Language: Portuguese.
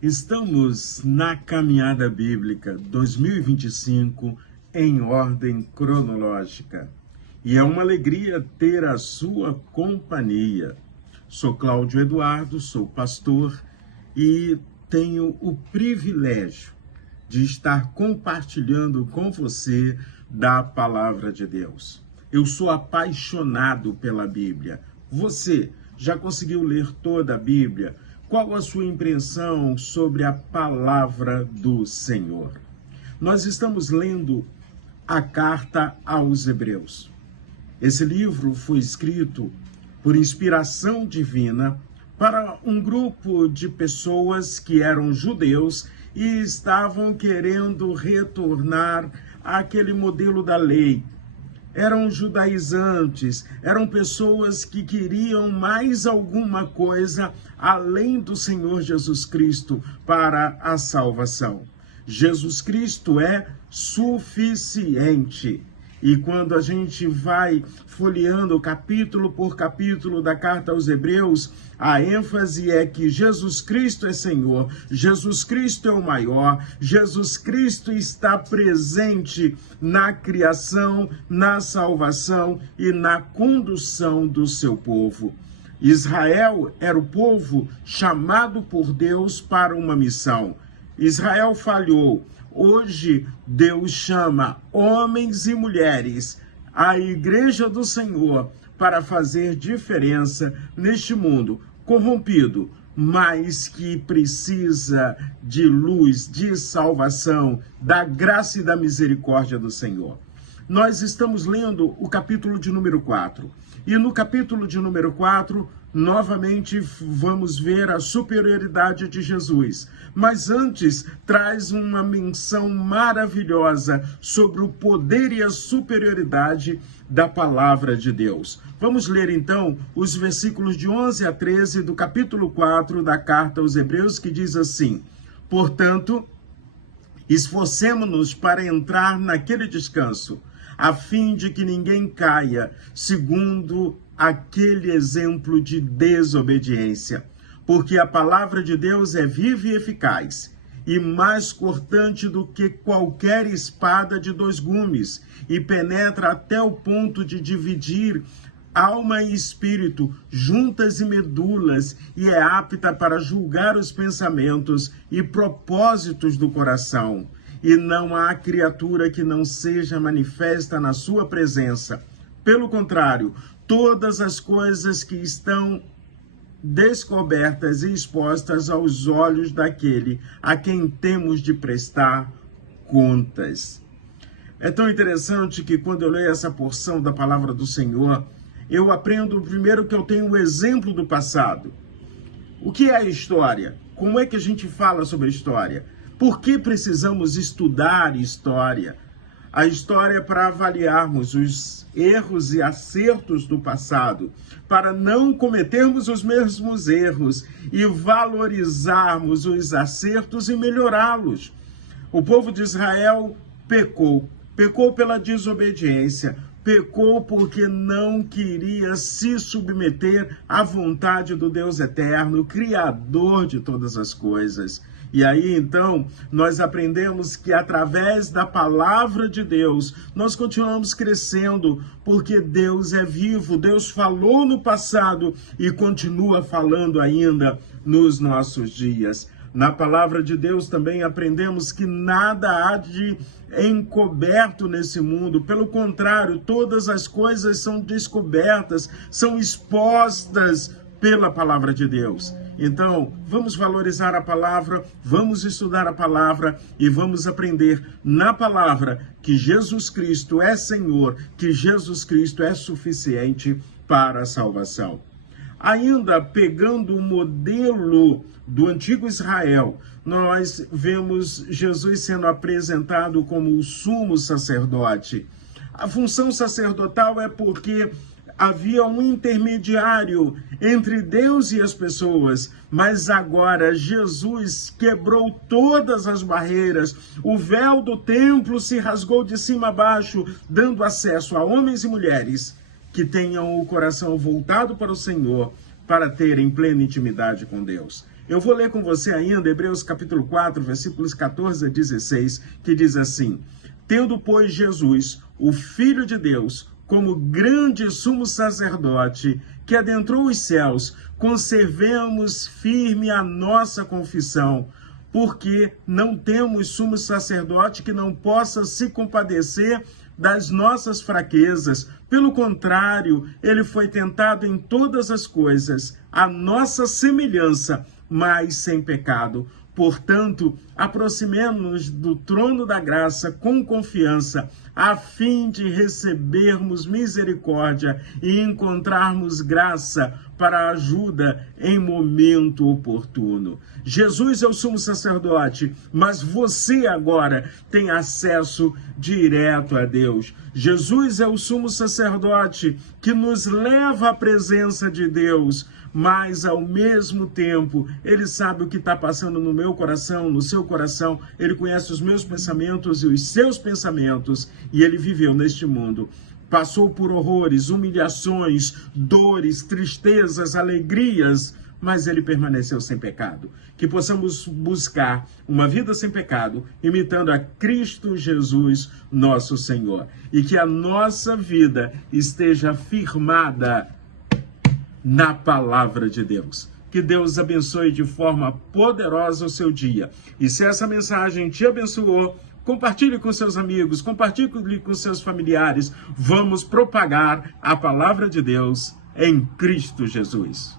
Estamos na Caminhada Bíblica 2025 em ordem cronológica. E é uma alegria ter a sua companhia. Sou Cláudio Eduardo, sou pastor e tenho o privilégio de estar compartilhando com você da Palavra de Deus. Eu sou apaixonado pela Bíblia. Você já conseguiu ler toda a Bíblia? Qual a sua impressão sobre a Palavra do Senhor? Nós estamos lendo a Carta aos Hebreus. Esse livro foi escrito por inspiração divina para um grupo de pessoas que eram judeus e estavam querendo retornar àquele modelo da lei. Eram judaizantes, eram pessoas que queriam mais alguma coisa além do Senhor Jesus Cristo para a salvação. Jesus Cristo é suficiente. E quando a gente vai folheando capítulo por capítulo da Carta aos Hebreus, a ênfase é que Jesus Cristo é Senhor, Jesus Cristo é o maior, Jesus Cristo está presente na criação, na salvação e na condução do seu povo. Israel era o povo chamado por Deus para uma missão. Israel falhou. Hoje, Deus chama homens e mulheres, a Igreja do Senhor, para fazer diferença neste mundo corrompido, mas que precisa de luz, de salvação, da graça e da misericórdia do Senhor. Nós estamos lendo o capítulo de número 4. E no capítulo de número 4, novamente vamos ver a superioridade de Jesus. Mas antes, traz uma menção maravilhosa sobre o poder e a superioridade da palavra de Deus. Vamos ler então os versículos de 11 a 13 do capítulo 4 da Carta aos Hebreus, que diz assim: Portanto, esforcemo-nos para entrar naquele descanso, a fim de que ninguém caia, segundo aquele exemplo de desobediência. Porque a palavra de Deus é viva e eficaz, e mais cortante do que qualquer espada de dois gumes, e penetra até o ponto de dividir alma e espírito, juntas e medulas, e é apta para julgar os pensamentos e propósitos do coração. E não há criatura que não seja manifesta na sua presença. Pelo contrário, todas as coisas que estão descobertas e expostas aos olhos daquele a quem temos de prestar contas. É tão interessante que quando eu leio essa porção da palavra do Senhor, eu aprendo primeiro que eu tenho o exemplo do passado. O que é a história? Como é que a gente fala sobre a história? Por que precisamos estudar história? A história é para avaliarmos os erros e acertos do passado, para não cometermos os mesmos erros e valorizarmos os acertos e melhorá-los. O povo de Israel pecou pela desobediência, pecou porque não queria se submeter à vontade do Deus eterno, Criador de todas as coisas. E aí, então, nós aprendemos que através da palavra de Deus, nós continuamos crescendo, porque Deus é vivo, Deus falou no passado e continua falando ainda nos nossos dias. Na palavra de Deus também aprendemos que nada há de encoberto nesse mundo. Pelo contrário, todas as coisas são descobertas, são expostas pela palavra de Deus. Então, vamos valorizar a palavra, vamos estudar a palavra e vamos aprender na palavra que Jesus Cristo é Senhor, que Jesus Cristo é suficiente para a salvação. Ainda pegando o modelo do antigo Israel, nós vemos Jesus sendo apresentado como o sumo sacerdote. A função sacerdotal é porque havia um intermediário entre Deus e as pessoas, mas agora Jesus quebrou todas as barreiras. O véu do templo se rasgou de cima a baixo, dando acesso a homens e mulheres que tenham o coração voltado para o Senhor, para terem plena intimidade com Deus. Eu vou ler com você ainda Hebreus capítulo 4, versículos 14 a 16, que diz assim: tendo, pois, Jesus, o Filho de Deus, como grande sumo sacerdote, que adentrou os céus, conservemos firme a nossa confissão, porque não temos sumo sacerdote que não possa se compadecer das nossas fraquezas. Pelo contrário, ele foi tentado em todas as coisas, à nossa semelhança, mas sem pecado. Portanto, aproximemo-nos do trono da graça com confiança, a fim de recebermos misericórdia e encontrarmos graça para ajuda em momento oportuno. Jesus é o sumo sacerdote, mas você agora tem acesso direto a Deus. Jesus é o sumo sacerdote que nos leva à presença de Deus, mas ao mesmo tempo, ele sabe o que está passando no meu coração, no seu coração, ele conhece os meus pensamentos e os seus pensamentos, e ele viveu neste mundo. Passou por horrores, humilhações, dores, tristezas, alegrias, mas ele permaneceu sem pecado. Que possamos buscar uma vida sem pecado, imitando a Cristo Jesus, nosso Senhor. E que a nossa vida esteja firmada na palavra de Deus. Que Deus abençoe de forma poderosa o seu dia. E se essa mensagem te abençoou, compartilhe com seus amigos, compartilhe com seus familiares. Vamos propagar a palavra de Deus em Cristo Jesus.